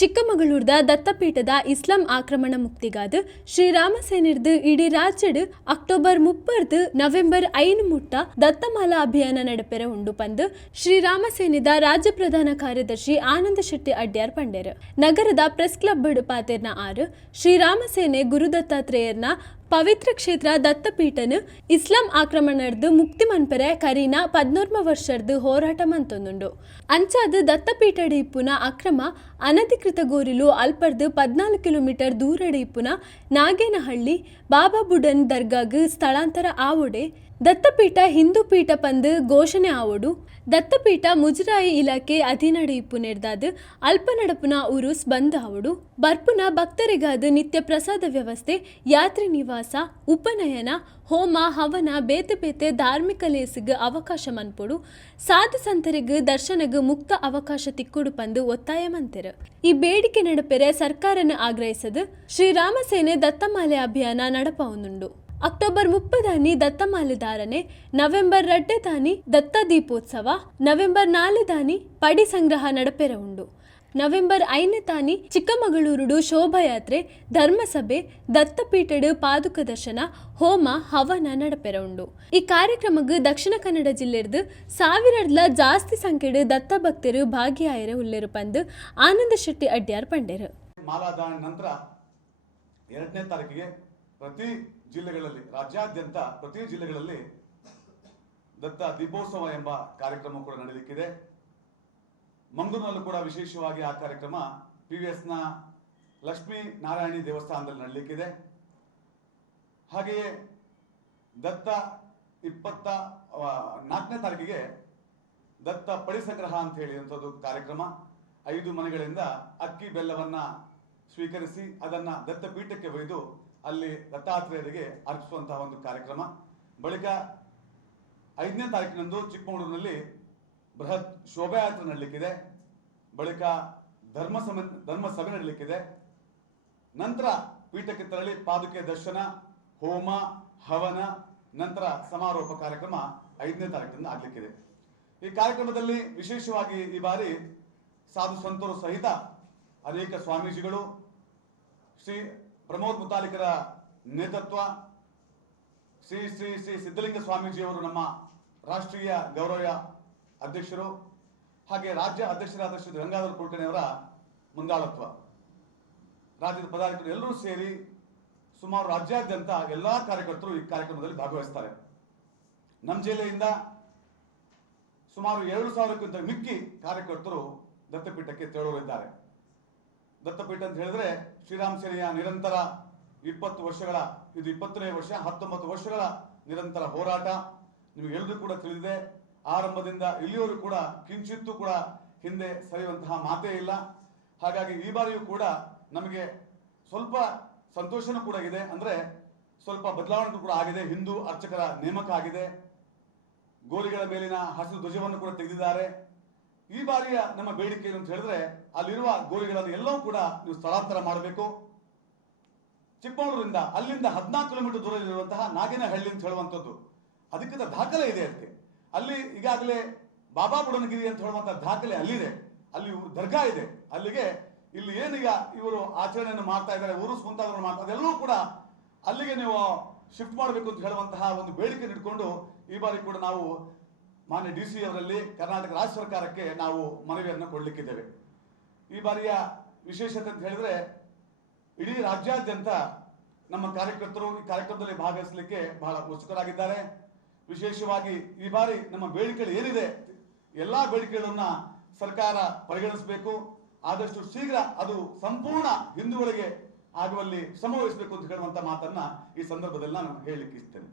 ಚಿಕ್ಕಮಗಳೂರದ ದತ್ತಪೀಠದ ಇಸ್ಲಾಂ ಆಕ್ರಮಣ ಮುಕ್ತಿಗಾದ ಶ್ರೀರಾಮ ಸೇನೆರ್ದು ಇಡೀ ರಾಜ್ಯಡ್ ಅಕ್ಟೋಬರ್ 30 ನವೆಂಬರ್ 5 ಮುಟ್ಟ ದತ್ತಮಾಲಾ ಅಭಿಯಾನ ನಡೆಪೆರ ಉಂಡು ಪಂದು ಶ್ರೀರಾಮ ಸೇನೆದ ರಾಜ್ಯ ಪ್ರಧಾನ ಕಾರ್ಯದರ್ಶಿ ಆನಂದ ಶೆಟ್ಟಿ ಅಡ್ಯಾರ್ ಪಂಡೇರು. ನಗರದ ಪ್ರೆಸ್ ಕ್ಲಬ್ ಪಾತೆರ್ನ ಆರು ಶ್ರೀರಾಮ ಸೇನೆ ಗುರು ದತ್ತಾತ್ರೇಯರ್ನ ಪವಿತ್ರ ಕ್ಷೇತ್ರ ದತ್ತಪೀಠನು ಇಸ್ಲಾಂ ಆಕ್ರಮಣರ್ದು ಮುಕ್ತಿ ಮನ್ಪರೆ ಕರೀನಾ 14 ವರ್ಷರ್ದು ಹೋರಾಟ ಮಂತೊಂದುಂಡು. ಅಂಚಾದ ದತ್ತಪೀಠಡ್ ಇಪ್ಪುನ ಅಕ್ರಮ ಅನಧಿಕೃತ ಗೋರಿಲು ಅಲ್ಪರ್ದು 14 ಕಿಲೋಮೀಟರ್ ದೂರಡ್ ಇಪ್ಪುನ ನಾಗೇನಹಳ್ಳಿ ಬಾಬಾ ಬುಡನ್ ದರ್ಗಾಗ್ ಸ್ಥಳಾಂತರ ಆವೊಡೆ ದತ್ತಪೀಠ ಹಿಂದೂ ಪೀಠ ಪಂದು ಘೋಷಣೆ ಆವೊಡು ದತ್ತಪೀಠ ಮುಜರಾಯಿ ಇಲಾಖೆ ಅಧೀನಡ್ ಇಪ್ಪುನೆರ್ದಾದ್ ಅಲ್ಪ ನಡಪುನ ಉರುಸ್ ಬಂದ್ ಆವೊಡು ಬರ್ಪುನ ಭಕ್ತರಿಗಾದ ನಿತ್ಯ ಪ್ರಸಾದ ವ್ಯವಸ್ಥೆ, ಯಾತ್ರಿ ನಿವಾಸ, ಉಪನಯನ, ಹೋಮ ಹವನ ಬೇತೆ ಬೇತೆ ಧಾರ್ಮಿಕ ಲೇಸಿಗ್ ಅವಕಾಶ ಮನ್ಪೊಡು ಸಾಧು ಸಂತರಿಗ್ ದರ್ಶನಗ್ ಮುಕ್ತ ಅವಕಾಶ ತಿಕ್ಕುಡು ಪಂದು ಒತ್ತಾಯ ಮಂತೆರ್. ಈ ಬೇಡಿಕೆ ನಡಪೆರೆ ಸರ್ಕಾರನ ಆಗ್ರಹಿಸದ್ ಶ್ರೀರಾಮ ಸೇನೆ ದತ್ತಮಾಲೆ ಅಭಿಯಾನ ನಡಪವೊಂದುಂಡು. ಅಕ್ಟೋಬರ್ 30 ದತ್ತಮಾಲೆ ಧಾರಣೆ, ನವೆಂಬರ್ 2 ದತ್ತ ದೀಪೋತ್ಸವ, ನವೆಂಬರ್ 4 ಪಡಿ ಸಂಗ್ರಹ ನಡಪೆರ ಉಂಡು. ನವೆಂಬರ್ 5 ಚಿಕ್ಕಮಗಳೂರುಡು ಶೋಭಾಯಾತ್ರೆ, ಧರ್ಮಸಭೆ, ದತ್ತಪೀಠಡ್ ಪಾದುಕ ದರ್ಶನ, ಹೋಮ ಹವನ ನಡಪೆರ ಉಂಡು. ಈ ಕಾರ್ಯಕ್ರಮಗ್ ದಕ್ಷಿಣ ಕನ್ನಡ ಜಿಲ್ಲೆರ್ದು ಸಾವಿರಡ್ಲ ಜಾಸ್ತಿ ಸಂಖ್ಯೆಡ್ ದತ್ತ ಭಕ್ತರು ಭಾಗಿಯಾಯರೆ ಉಲ್ಲೆರು ಪಂದು ಆನಂದ ಶೆಟ್ಟಿ ಅಡ್ಯಾರ್ ಪಂಡೇರು. ಮಾಲಾಧಾರಣೆ ನಂತರ 2ನೇ ತಾರೀಕಿಗೆ ಪ್ರತಿ ಜಿಲ್ಲೆಗಳಲ್ಲಿ, ರಾಜ್ಯಾದ್ಯಂತ ಪ್ರತಿ ಜಿಲ್ಲೆಗಳಲ್ಲಿ ದತ್ತ ದೀಪೋತ್ಸವ ಎಂಬ ಕಾರ್ಯಕ್ರಮ ಕೂಡ ನಡೆಯಲಿಕ್ಕಿದೆ. ಮಂಗಳೂರಿನಲ್ಲೂ ಕೂಡ ವಿಶೇಷವಾಗಿ ಆ ಕಾರ್ಯಕ್ರಮ PVSನ ಲಕ್ಷ್ಮೀ ನಾರಾಯಣಿ ದೇವಸ್ಥಾನದಲ್ಲಿ ನಡೆಯಲಿಕ್ಕಿದೆ. ಹಾಗೆಯೇ ದತ್ತ 24ನೇ ತಾರೀಕಿಗೆ ದತ್ತ ಪಡಿ ಸಂಗ್ರಹ ಅಂತ ಹೇಳುವಂಥದ್ದು ಕಾರ್ಯಕ್ರಮ. 5 ಮನೆಗಳಿಂದ ಅಕ್ಕಿ ಬೆಲ್ಲವನ್ನ ಸ್ವೀಕರಿಸಿ ಅದನ್ನ ದತ್ತ ಪೀಠಕ್ಕೆ ಒಯ್ದು ಅಲ್ಲಿ ದತ್ತಾತ್ರೇಯರಿಗೆ ಅರ್ಪಿಸುವಂತಹ ಒಂದು ಕಾರ್ಯಕ್ರಮ. ಬಳಿಕ 5ನೇ ತಾರೀಕಿನಂದು ಚಿಕ್ಕಮಗಳೂರಿನಲ್ಲಿ ಬೃಹತ್ ಶೋಭಾಯಾತ್ರೆ ನಡೆಯಲಿಕ್ಕಿದೆ. ಬಳಿಕ ಧರ್ಮ ಸಭೆ ನಡೆಯಲಿಕ್ಕಿದೆ. ನಂತರ ಪೀಠಕ್ಕೆ ತೆರಳಿ ಪಾದುಕೆ ದರ್ಶನ, ಹೋಮ ಹವನ, ನಂತರ ಸಮಾರೋಪ ಕಾರ್ಯಕ್ರಮ 5ನೇ ತಾರೀಕಿನಿಂದ ಆಗಲಿಕ್ಕಿದೆ. ಈ ಕಾರ್ಯಕ್ರಮದಲ್ಲಿ ವಿಶೇಷವಾಗಿ ಈ ಬಾರಿ ಸಾಧು ಸಂತರು ಸಹಿತ ಅನೇಕ ಸ್ವಾಮೀಜಿಗಳು, ಶ್ರೀ ಪ್ರಮೋದ್ ಮುತಾಲಿಕರ ನೇತೃತ್ವ, ಶ್ರೀ ಶ್ರೀ ಶ್ರೀ ಸಿದ್ಧಲಿಂಗ ಸ್ವಾಮೀಜಿಯವರು ನಮ್ಮ ರಾಷ್ಟ್ರೀಯ ಗೌರವ ಅಧ್ಯಕ್ಷರು, ಹಾಗೆ ರಾಜ್ಯ ಅಧ್ಯಕ್ಷರಾದ ಶ್ರೀ ಗಂಗಾಧರ ಕುಲಕರ್ಣಿಯವರ ಮುಂದಾಳತ್ವ, ರಾಜ್ಯದ ಪದಾಧಿಕಾರಿಗಳು ಎಲ್ಲರೂ ಸೇರಿ ಸುಮಾರು ರಾಜ್ಯಾದ್ಯಂತ ಎಲ್ಲಾ ಕಾರ್ಯಕರ್ತರು ಈ ಕಾರ್ಯಕ್ರಮದಲ್ಲಿ ಭಾಗವಹಿಸ್ತಾರೆ. ನಮ್ಮ ಜಿಲ್ಲೆಯಿಂದ ಸುಮಾರು 2,000ಕ್ಕಿಂತ ಮಿಕ್ಕಿ ಕಾರ್ಯಕರ್ತರು ದತ್ತಪೀಠಕ್ಕೆ ತೆರಳಲಿದ್ದಾರೆ. ದತ್ತಪೀಠ ಅಂತ ಹೇಳಿದ್ರೆ ಶ್ರೀರಾಮ ಸೇನೆಯ ನಿರಂತರ 20 ವರ್ಷಗಳ, ಇದು 20ನೇ ವರ್ಷ, 19 ವರ್ಷಗಳ ನಿರಂತರ ಹೋರಾಟ ನಿಮಗೆಲ್ಲರೂ ಕೂಡ ತಿಳಿದಿದೆ. ಆರಂಭದಿಂದ ಇಲ್ಲಿಯವರು ಕೂಡ ಕಿಂಚಿತ್ತೂ ಕೂಡ ಹಿಂದೆ ಸರಿಯುವಂತಹ ಮಾತೇ ಇಲ್ಲ. ಹಾಗಾಗಿ ಈ ಬಾರಿಯೂ ಕೂಡ ನಮಗೆ ಸ್ವಲ್ಪ ಸಂತೋಷನೂ ಕೂಡ ಇದೆ. ಅಂದ್ರೆ ಸ್ವಲ್ಪ ಬದಲಾವಣೆ ಕೂಡ ಆಗಿದೆ. ಹಿಂದೂ ಅರ್ಚಕರ ನೇಮಕ ಆಗಿದೆ. ಗೋರಿಗಳ ಮೇಲಿನ ಹಸಿರು ಧ್ವಜವನ್ನು ಕೂಡ ತೆಗೆದಿದ್ದಾರೆ. ಈ ಬಾರಿಯ ನಮ್ಮ ಬೇಡಿಕೆ ಏನು ಅಂತ ಹೇಳಿದ್ರೆ ಅಲ್ಲಿರುವ ಗೋರಿಗಳನ್ನು ಎಲ್ಲವೂ ಕೂಡ ನೀವು ಸ್ಥಳಾಂತರ ಮಾಡಬೇಕು. ಚಿಕ್ಕಮಗಳೂರಿಂದ ಅಲ್ಲಿಂದ 14 ಕಿಲೋಮೀಟರ್ ದೂರದಲ್ಲಿರುವಂತಹ ನಾಗೇನಹಳ್ಳಿ ಅಂತ ಹೇಳುವಂಥದ್ದು ಅದಕ್ಕಿಂತ ದಾಖಲೆ ಇದೆ. ಅದಕ್ಕೆ ಅಲ್ಲಿ ಈಗಾಗಲೇ ಬಾಬಾ ಬುಡನಗಿರಿ ಅಂತ ಹೇಳುವಂತಹ ದಾಖಲೆ ಅಲ್ಲಿದೆ. ಅಲ್ಲಿ ದರ್ಗಾ ಇದೆ. ಅಲ್ಲಿಗೆ ಇಲ್ಲಿ ಏನೀಗ ಇವರು ಆಚರಣೆಯನ್ನು ಮಾಡ್ತಾ ಇದ್ದಾರೆ, ಉರುಸ್ ಮುಂತಾದವರು ಮಾಡ್ತಾ, ಅದೆಲ್ಲವೂ ಕೂಡ ಅಲ್ಲಿಗೆ ನೀವು ಶಿಫ್ಟ್ ಮಾಡಬೇಕು ಅಂತ ಹೇಳುವಂತಹ ಒಂದು ಬೇಡಿಕೆ ಇಟ್ಕೊಂಡು ಈ ಬಾರಿ ಕೂಡ ನಾವು ಮಾನ್ಯ DC ಅವರಲ್ಲಿ ಕರ್ನಾಟಕ ರಾಜ್ಯ ಸರ್ಕಾರಕ್ಕೆ ನಾವು ಮನವಿಯನ್ನು ಕೊಡಲಿಕ್ಕಿದ್ದೇವೆ. ಈ ಬಾರಿಯ ವಿಶೇಷತೆ ಅಂತ ಹೇಳಿದ್ರೆ ಇಡೀ ರಾಜ್ಯಾದ್ಯಂತ ನಮ್ಮ ಕಾರ್ಯಕರ್ತರು ಈ ಕಾರ್ಯಕ್ರಮದಲ್ಲಿ ಭಾಗವಹಿಸಲಿಕ್ಕೆ ಬಹಳ ಉತ್ಸುಕರಾಗಿದ್ದಾರೆ. ವಿಶೇಷವಾಗಿ ಈ ಬಾರಿ ನಮ್ಮ ಬೇಡಿಕೆಗಳು ಏನಿದೆ ಎಲ್ಲಾ ಬೇಡಿಕೆಗಳನ್ನ ಸರ್ಕಾರ ಪರಿಗಣಿಸಬೇಕು. ಆದಷ್ಟು ಶೀಘ್ರ ಅದು ಸಂಪೂರ್ಣ ಹಿಂದೂಗಳಿಗೆ ಆಗುವಲ್ಲಿ ಶ್ರಮ ವಹಿಸಬೇಕು ಅಂತ ಹೇಳುವಂತ ಮಾತನ್ನ ಈ ಸಂದರ್ಭದಲ್ಲಿ ನಾನು ಹೇಳಲಿಕ್ಕೆ ಇಷ್ಟೇನೆ.